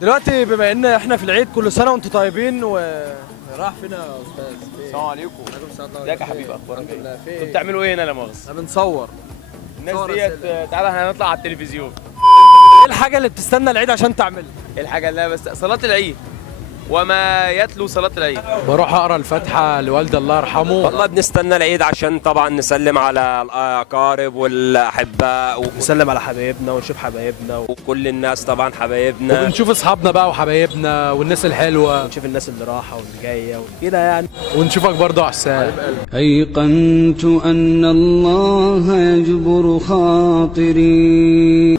دلوقتي بما ان احنا في العيد، كل سنه وانتم طيبين. وراح فينا يا استاذ؟ السلام عليكم. عليكم السلام. ازيك يا حبيبي، اخبارك الحمد لله. ايه؟ انتوا بتعملوا ايه هنا لا مؤاخذة؟ احنا بنصور الناس ديت تعالى احنا هنطلع على التلفزيون. ايه الحاجه اللي بتستنى العيد عشان تعملها؟ ايه الحاجة اللي بس صلاة العيد وما يتلو صلاة العيد. بروح اقرا الفاتحه لوالدي الله يرحمه. والله بنستنى العيد عشان طبعا نسلم على الاقارب والاحباء نسلم على حبايبنا ونشوف حبايبنا وكل الناس طبعا حبايبنا، وبنشوف اصحابنا بقى وحبايبنا والناس الحلوه، ونشوف الناس اللي راحه واللي جايه وكده يعني. ونشوفك برضه يا حسام. أيقنت أن الله يجبر خاطري.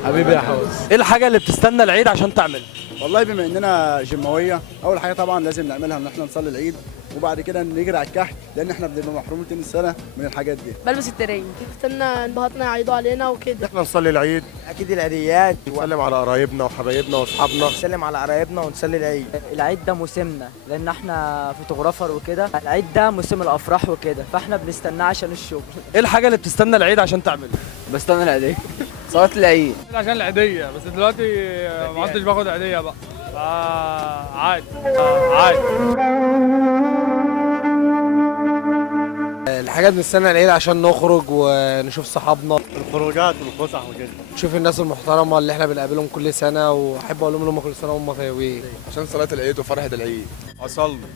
حبيبي يا حوز. ايه الحاجه اللي بتستنى العيد عشان تعملها؟ والله بما اننا جماويه، اول حاجه طبعا لازم نعملها ان احنا نصلي العيد، وبعد كده نجري على الكحك، لان احنا بنبقى محرومين طول السنه من الحاجات دي. بلبس الترنج، استنى انبهاتنا يعيدوا علينا وكده. احنا نصلي العيد، اكيد العيديات، نسلم على قرايبنا وحبايبنا واصحابنا، نسلم على قرايبنا ونصلي العيد. العيد ده موسمنا، لان احنا فوتوغرافر وكده. العيد ده موسم الافراح وكده، فاحنا بنستناه عشان الشغل. ايه الحاجه اللي بتستنى العيد عشان تعملها؟ بستنى العيدية. صلاة العيد عشان العيدية، بس دلوقتي ما عدتش باخد عيدية بقى، عادي عادي. الحاجات بنستنى العيد عشان نخرج ونشوف صحابنا، الخروجات والفسح وكده، نشوف الناس المحترمه اللي احنا بنقابلهم كل سنه، واحب اقول لهم كل سنه وهم طيبين. عشان صلاه العيد وفرحه العيد،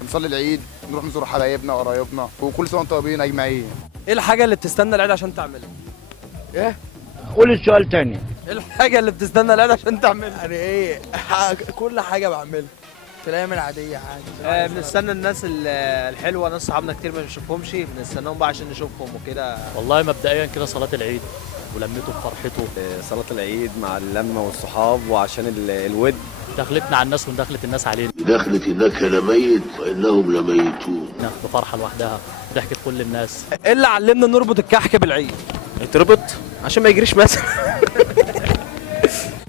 نصلي العيد، نروح نزور حبايبنا وقرايبنا، وكل سنه وانتم طيبين اجمعين. ايه الحاجه اللي بتستنى العيد عشان تعملها؟ ايه؟ قول السؤال تاني. ايه الحاجه اللي بتستنى العيد عشان تعملها؟ يعني ايه؟ كل حاجه بعملها في الايام العاديه عادي. بنستنى الناس الحلوه، ناس صحابنا كتير ما بنشوفهمش، بنستناهم بقى عشان نشوفهم وكده. والله مبدئيا كده صلاة العيد ولمته بفرحته، صلاة العيد مع اللمة والصحاب وعشان الود، دخلتنا على الناس ودخلت الناس علينا، دخلت انك لميت وانهم لميتون، بفرحة لوحدها، ضحكت كل الناس. ايه اللي علمنا نربط الكحك بالعيد؟ يتربط عشان ما يجريش مثلا.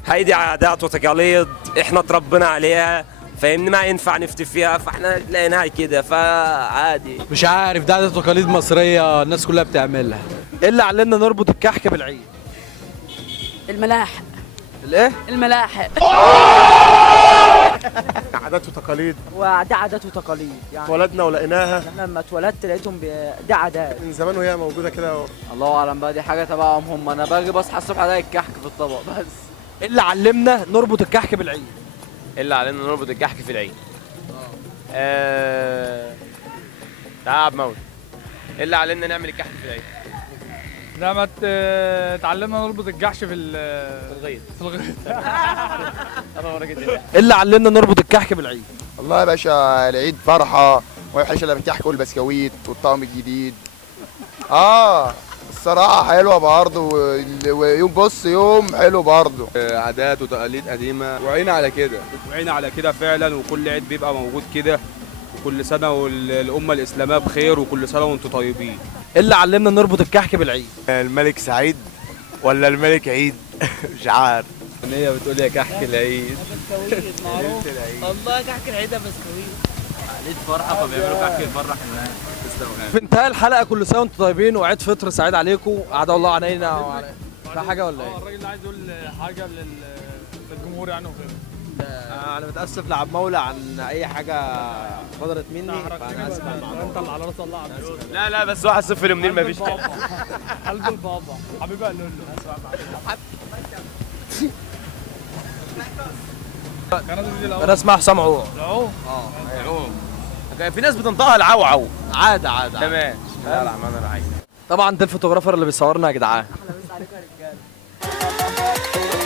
هيدي عادات وتقاليد احنا اتربينا عليها، فاهمني، ما ينفع نفتي فيها، فاحنا لقيناها كده فعادي. مش عارف، ده عادات وتقاليد مصريه الناس كلها بتعملها. ايه اللي علمنا نربط الكحك بالعيد؟ الملاحق. الايه؟ الملاحق. عادات وتقاليد، ودي عادات وتقاليد يعني. اتولدنا ولقيناها، انا لما اتولدت لقيتهم دي عادات من زمان وهي موجوده كده. الله اعلم بقى، دي حاجه تبعهم هم. انا باجي بصحى الصبح الاقي الكحك في الطبق بس. ايه اللي علمنا نربط الكحك بالعيد؟ اللي علينا نربط الكحك في العيد. تعب موت. اللي علينا نعمل الكحك في العيد. لما اتعلمنا نربط الجحش في الغيط. انا وراك ايه اللي علمنا نربط الكحك بالعيد؟ والله يا باشا العيد فرحه، وما يحلاش الا بالكحك والبسكويت والطعم الجديد. الصراحه حلوه برضه، ويوم بص يوم حلو برضه. عادات وتقاليد قديمه، وعينا على كده، وعينا على كده فعلا، وكل عيد بيبقى موجود كده، وكل سنه والامه الاسلاميه بخير، وكل سنه وانتم طيبين. ايه اللي علمنا نربط الكحك بالعيد؟ الملك سعيد ولا الملك عيد؟ مش عارف. هي بتقول يا كحك العيد. والله كحك العيد ده بسكويت. عيد فرحه فبيعملوا كحك يفرح الناس. في انتهاء الحلقه، كل سنه وانتم طيبين وعيد فطر سعيد عليكم، اعاد الله علينا وعلى ده حاجه ولا ايه؟ الراجل اللي عايز يقول حاجه للجمهور يعني وكده. انا متاسف لعب مولى عن اي حاجه فضلت مني، فانا اسف. انت اللي على راس الله عم. لا بس 1-0 منين ما فيش. قلب البابا حبيبي قال له انا اسمع حسام عوض. في ناس بتنطقها العوعو. عادة. تمام. بسم الله الرحمن الرحيم. طبعا ده الفوتوغرافر اللي بيصورنا يا جدعان. احلى مسا عليكم يا رجاله.